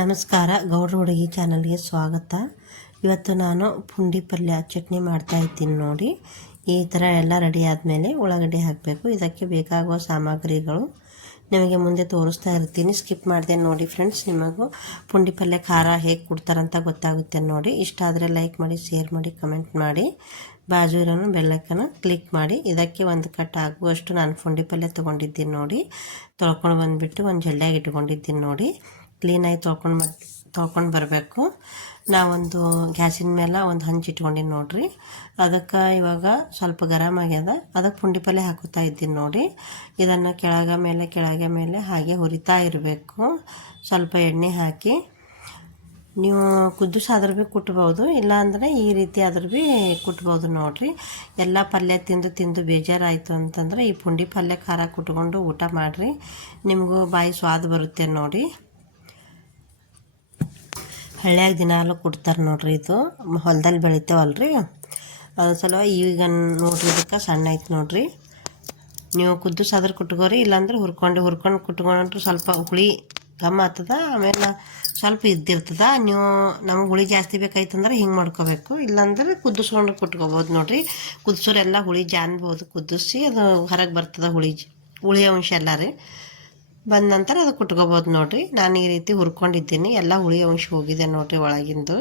ನಮಸ್ಕಾರ, ಗೌಡ್ರ ಹುಡುಗಿ ಚಾನಲ್ಗೆ ಸ್ವಾಗತ. ಇವತ್ತು ನಾನು ಪುಂಡಿ ಪಲ್ಯ ಚಟ್ನಿ ಮಾಡ್ತಾ ಇದ್ದೀನಿ ನೋಡಿ. ಈ ಥರ ಎಲ್ಲ ರೆಡಿ ಆದಮೇಲೆ ಉಳ್ಳಾಗಡ್ಡೆ ಹಾಕಬೇಕು. ಇದಕ್ಕೆ ಬೇಕಾಗುವ ಸಾಮಗ್ರಿಗಳು ನಿಮಗೆ ಮುಂದೆ ತೋರಿಸ್ತಾ ಇರ್ತೀನಿ. ಸ್ಕಿಪ್ ಮಾಡಿದೆ ನೋಡಿ ಫ್ರೆಂಡ್ಸ್, ನಿಮಗೂ ಪುಂಡಿ ಪಲ್ಯ ಖಾರ ಹೇಗೆ ಕೊಡ್ತಾರಂತ ಗೊತ್ತಾಗುತ್ತೆ ನೋಡಿ. ಇಷ್ಟ ಆದರೆ ಲೈಕ್ ಮಾಡಿ, ಶೇರ್ ಮಾಡಿ, ಕಮೆಂಟ್ ಮಾಡಿ. ಬಾಜು ಇರೋನು ಬೆಲ್ಲಕ್ಕನ ಕ್ಲಿಕ್ ಮಾಡಿ. ಇದಕ್ಕೆ ಒಂದು ಕಟ್ ಆಗುವಷ್ಟು ನಾನು ಪುಂಡಿ ಪಲ್ಯ ತೊಗೊಂಡಿದ್ದೀನಿ ನೋಡಿ. ತೊಳ್ಕೊಂಡು ಬಂದುಬಿಟ್ಟು ಒಂದು ಜಲ್ಲಾಗಿ ಇಟ್ಕೊಂಡಿದ್ದೀನಿ ನೋಡಿ. ಕ್ಲೀನಾಗಿ ತೊಳ್ಕೊಂಡು ಬ ತೊಳ್ಕೊಂಡು ಬರಬೇಕು. ನಾವೊಂದು ಗ್ಯಾಸಿನ ಮೇಲೆ ಒಂದು ಹಂಚು ಇಟ್ಕೊಂಡಿನಿ ನೋಡಿರಿ. ಅದಕ್ಕೆ ಇವಾಗ ಸ್ವಲ್ಪ ಗರಮ್ ಆಗ್ಯದ. ಅದಕ್ಕೆ ಪುಂಡಿ ಪಲ್ಯ ಹಾಕೋತಾ ಇದ್ದೀನಿ ನೋಡಿ. ಇದನ್ನು ಕೆಳಗೆ ಮೇಲೆ ಕೆಳಗೆ ಮೇಲೆ ಹಾಗೆ ಹುರಿತಾ ಇರಬೇಕು. ಸ್ವಲ್ಪ ಎಣ್ಣೆ ಹಾಕಿ. ನೀವು ಕುದ್ದುಸ್ ಆದ್ರೂ ಭೀ ಕುಟ್ಬೋದು, ಇಲ್ಲಾಂದರೆ ಈ ರೀತಿ ಆದ್ರೂ ಭೀ ಕುಟ್ಬೋದು ನೋಡಿರಿ. ಎಲ್ಲ ಪಲ್ಯ ತಿಂದು ತಿಂದು ಬೇಜಾರಾಯಿತು ಅಂತಂದ್ರೆ ಈ ಪುಂಡಿ ಪಲ್ಯ ಖಾರ ಕುಟ್ಕೊಂಡು ಊಟ ಮಾಡಿರಿ. ನಿಮಗೂ ಬಾಯಿ ಸ್ವಾದ ಬರುತ್ತೆ ನೋಡಿ. ಹಳ್ಳ್ಯಾಗ ದಿನಾಲು ಕೊಡ್ತಾರೆ ನೋಡ್ರಿ ಇದು. ಹೊಲದಲ್ಲಿ ಬೆಳಿತೇವಲ್ರಿ. ಅದ್ರ ಸಲುವಾಗಿ ಈಗ ನೋಡ್ರಿ ಇದಕ್ಕೆ ಸಣ್ಣ ಐತೆ ನೋಡ್ರಿ. ನೀವು ಕುದ್ದು ಸದ್ರ ಕುಟ್ಕೋರಿ ಇಲ್ಲಾಂದ್ರೆ ಹುರ್ಕೊಂಡು ಹುರ್ಕೊಂಡು ಕುಟ್ಕೊಂಡ್ರೆ ಸ್ವಲ್ಪ ಹುಳಿ ಕಮ್ಮಿ ಆಗ್ತದ ಆಮೇಲೆ ಸ್ವಲ್ಪ ಇದ್ದಿರ್ತದ. ನೀವು ನಮ್ಗೆ ಹುಳಿ ಜಾಸ್ತಿ ಬೇಕಾಯ್ತಂದ್ರೆ ಹಿಂಗೆ ಮಾಡ್ಕೋಬೇಕು. ಇಲ್ಲಾಂದ್ರೆ ಕುದಿಸ್ಕೊಂಡು ಕುಟ್ಕೋಬೋದು ನೋಡ್ರಿ. ಕುದಿಸೋರೆಲ್ಲ ಹುಳಿ ಜಾನ್ಬೋದು ಕುದಿಸಿ ಅದು ಹೊರಗೆ ಬರ್ತದ ಹುಳಿ ಹುಳಿ ಅಂಶ ಎಲ್ಲ ರೀ. ಬಂದ ನಂತರ ಅದು ಕುಟ್ಕೋಬೋದು ನೋಡಿರಿ. ನಾನು ಈ ರೀತಿ ಹುರ್ಕೊಂಡಿದ್ದೀನಿ. ಎಲ್ಲ ಹುಳಿ ಅಂಶ ಹೋಗಿದೆ ನೋಡಿರಿ ಒಳಗಿಂದು.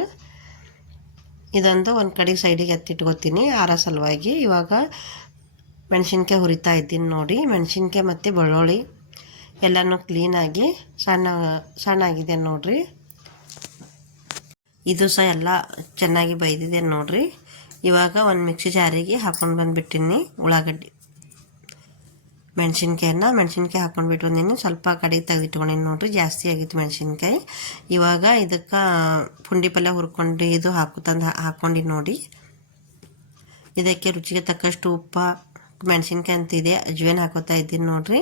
ಇದೊಂದು ಒಂದು ಕಡೆ ಸೈಡಿಗೆ ಎತ್ತಿಟ್ಕೋತೀನಿ. ಆರ ಸಲುವಾಗಿ ಇವಾಗ ಮೆಣಸಿನ್ಕಾಯಿ ಹುರಿತಾ ಇದ್ದೀನಿ ನೋಡಿ. ಮೆಣಸಿನ್ಕಾಯಿ ಮತ್ತು ಬೆಳ್ಳುಳ್ಳಿ ಎಲ್ಲನೂ ಕ್ಲೀನಾಗಿ ಸಣ್ಣ ಸಣ್ಣಾಗಿದೆ ನೋಡಿರಿ. ಇದು ಸಹ ಎಲ್ಲ ಚೆನ್ನಾಗಿ ಬೈದಿದೆ ನೋಡಿರಿ. ಇವಾಗ ಒಂದು ಮಿಕ್ಸಿ ಜಾರಿಗೆ ಹಾಕೊಂಡು ಬಂದುಬಿಟ್ಟಿನಿ ಉಳ್ಳಾಗಡ್ಡಿ. ಮೆಣಸಿನ್ಕಾಯನ್ನ ಮೆಣಸಿನ್ಕಾಯಿ ಹಾಕೊಂಡ್ಬಿಟ್ಟು ನೀನು ಸ್ವಲ್ಪ ಕಡೆಗೆ ತೆಗೆದಿಟ್ಕೊಂಡಿನಿ ನೋಡ್ರಿ, ಜಾಸ್ತಿ ಆಗಿತ್ತು ಮೆಣಸಿನ್ಕಾಯಿ. ಇವಾಗ ಇದಕ್ಕೆ ಪುಂಡಿ ಪಲ್ಯ ಹುರ್ಕೊಂಡು ಇದು ಹಾಕುತ್ತಂದು ಹಾಕ್ಕೊಂಡು ನೋಡಿ. ಇದಕ್ಕೆ ರುಚಿಗೆ ತಕ್ಕಷ್ಟು ಉಪ್ಪ, ಮೆಣಸಿನ್ಕಾಯಿ ಅಂತಿದೆ ಅಜ್ವೇನ್ ಹಾಕೋತಾ ಇದ್ದೀನಿ ನೋಡ್ರಿ.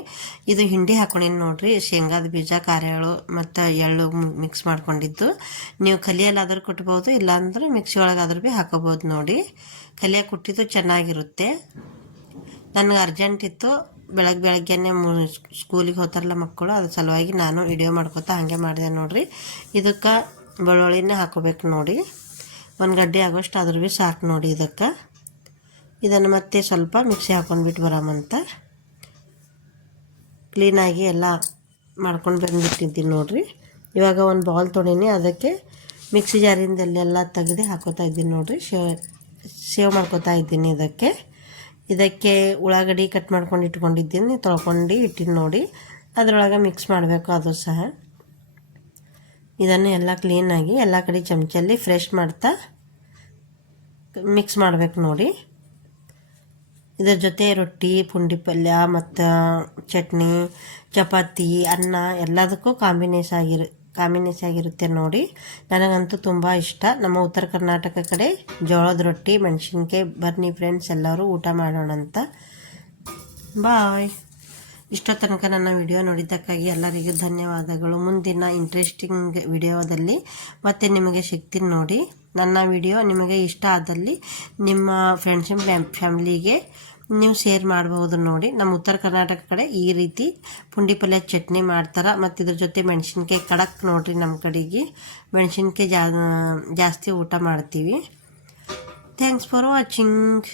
ಇದು ಹಿಂಡಿ ಹಾಕೊಂಡಿನಿ ನೋಡ್ರಿ. ಶೇಂಗಾದ ಬೀಜ ಎಳ್ಳು ಮತ್ತು ಎಳ್ಳು ಮಿಕ್ಸ್ ಮಾಡ್ಕೊಂಡಿದ್ದು. ನೀವು ಕಲಿಯಲ್ಲಾದರೂ ಕುಟ್ಬೋದು, ಇಲ್ಲಾಂದ್ರೆ ಮಿಕ್ಸಿ ಒಳಗಾದ್ರೂ ಭೀ ಹಾಕೋಬೋದು ನೋಡಿ. ಕಲಿಯ ಕುಟ್ಟಿದ್ದು ಚೆನ್ನಾಗಿರುತ್ತೆ. ನನಗೆ ಅರ್ಜೆಂಟ್ ಇತ್ತು. ಬೆಳಗ್ಗೆ ಬೆಳಗ್ಗೆನೆ ಸ್ಕೂಲಿಗೆ ಹೋಗ್ತಾರಲ್ಲ ಮಕ್ಕಳು, ಅದ್ರ ಸಲುವಾಗಿ ನಾನು ವಿಡಿಯೋ ಮಾಡ್ಕೋತಾ ಹಾಗೆ ಮಾಡಿದೆ ನೋಡಿರಿ. ಇದಕ್ಕೆ ಬೆಳ್ಳುಳ್ಳಿನೇ ಹಾಕೋಬೇಕು ನೋಡಿ. ಒಂದು ಗಡ್ಡೆ ಆಗೋಷ್ಟು ಅದ್ರ ಭೀ ಸಾಕು ನೋಡಿ ಇದಕ್ಕೆ. ಇದನ್ನು ಮತ್ತೆ ಸ್ವಲ್ಪ ಮಿಕ್ಸಿ ಹಾಕೊಂಡು ಬಿಟ್ಟು ಬರಾಮಂತ ಕ್ಲೀನಾಗಿ ಎಲ್ಲ ಮಾಡ್ಕೊಂಡು ಬಂದುಬಿಟ್ಟಿದ್ದೀನಿ ನೋಡಿರಿ. ಇವಾಗ ಒಂದು ಬಾಲ್ ತೊಡೀನಿ ಅದಕ್ಕೆ ಮಿಕ್ಸಿ ಜಾರಿಂದಲ್ಲೆಲ್ಲ ತೆಗೆದು ಹಾಕೋತಾ ಇದ್ದೀನಿ ನೋಡಿರಿ. ಶೇವ್ ಸೇವ್ ಮಾಡ್ಕೋತಾ ಇದ್ದೀನಿ ಇದಕ್ಕೆ. ಇದಕ್ಕೆ ಉಳ್ಳಾಗಡ್ಡಿ ಕಟ್ ಮಾಡ್ಕೊಂಡು ಇಟ್ಕೊಂಡಿದ್ದೀನಿ. ತೊಳ್ಕೊಂಡು ಇಟ್ಟಿದ್ದು ನೋಡಿ ಅದರೊಳಗೆ ಮಿಕ್ಸ್ ಮಾಡಬೇಕು ಅದು ಸಹ. ಇದನ್ನು ಎಲ್ಲ ಕ್ಲೀನಾಗಿ ಎಲ್ಲ ಕಡೆ ಚಮಚಲ್ಲಿ ಫ್ರೆಶ್ ಮಾಡ್ತಾ ಮಿಕ್ಸ್ ಮಾಡಬೇಕು ನೋಡಿ. ಇದರ ಜೊತೆ ರೊಟ್ಟಿ, ಪುಂಡಿ ಪಲ್ಯ ಮತ್ತು ಚಟ್ನಿ, ಚಪಾತಿ, ಅನ್ನ ಎಲ್ಲದಕ್ಕೂ ಕಾಂಬಿನೇಷ್ ಆಗಿರು ಕಾಂಬಿನೇಷ್ ಆಗಿರುತ್ತೆ ನೋಡಿ. ನನಗಂತೂ ತುಂಬ ಇಷ್ಟ. ನಮ್ಮ ಉತ್ತರ ಕರ್ನಾಟಕ ಕಡೆ ಜೋಳದ ರೊಟ್ಟಿ, ಮೆಣಸಿನ್ಕಾಯಿ. ಬನ್ನಿ ಫ್ರೆಂಡ್ಸ್ ಎಲ್ಲರೂ ಊಟ ಮಾಡೋಣ ಅಂತ. ಬಾಯ್ ಇಷ್ಟೋ ತನಕ ನನ್ನ ವಿಡಿಯೋ ನೋಡಿದ್ದಕ್ಕಾಗಿ ಎಲ್ಲರಿಗೂ ಧನ್ಯವಾದಗಳು. ಮುಂದಿನ ಇಂಟ್ರೆಸ್ಟಿಂಗ್ ವಿಡಿಯೋದಲ್ಲಿ ಮತ್ತೆ ನಿಮಗೆ ಸಿಗ್ತೀನಿ ನೋಡಿ. ನನ್ನ ವಿಡಿಯೋ ನಿಮಗೆ ಇಷ್ಟ ಆದಲ್ಲಿ ನಿಮ್ಮ ಫ್ರೆಂಡ್ಸ್ ಫ್ಯಾಮಿಲಿಗೆ ನೀವು ಶೇರ್ ಮಾಡ್ಬೋದು ನೋಡಿ. ನಮ್ಮ ಉತ್ತರ ಕರ್ನಾಟಕ ಕಡೆ ಈ ರೀತಿ ಪುಂಡಿ ಪಲ್ಯ ಚಟ್ನಿ ಮಾಡ್ತಾರೆ. ಮತ್ತು ಇದ್ರ ಜೊತೆ ಮೆಣಸಿನ್ಕಾಯಿ ಕಡಕ್ ನೋಡಿರಿ ನಮ್ಮ ಕಡೆಗೆ. ಮೆಣಸಿನ್ಕಾಯಿ ಜಾಸ್ತಿ ಊಟ ಮಾಡ್ತೀವಿ. Thanks for watching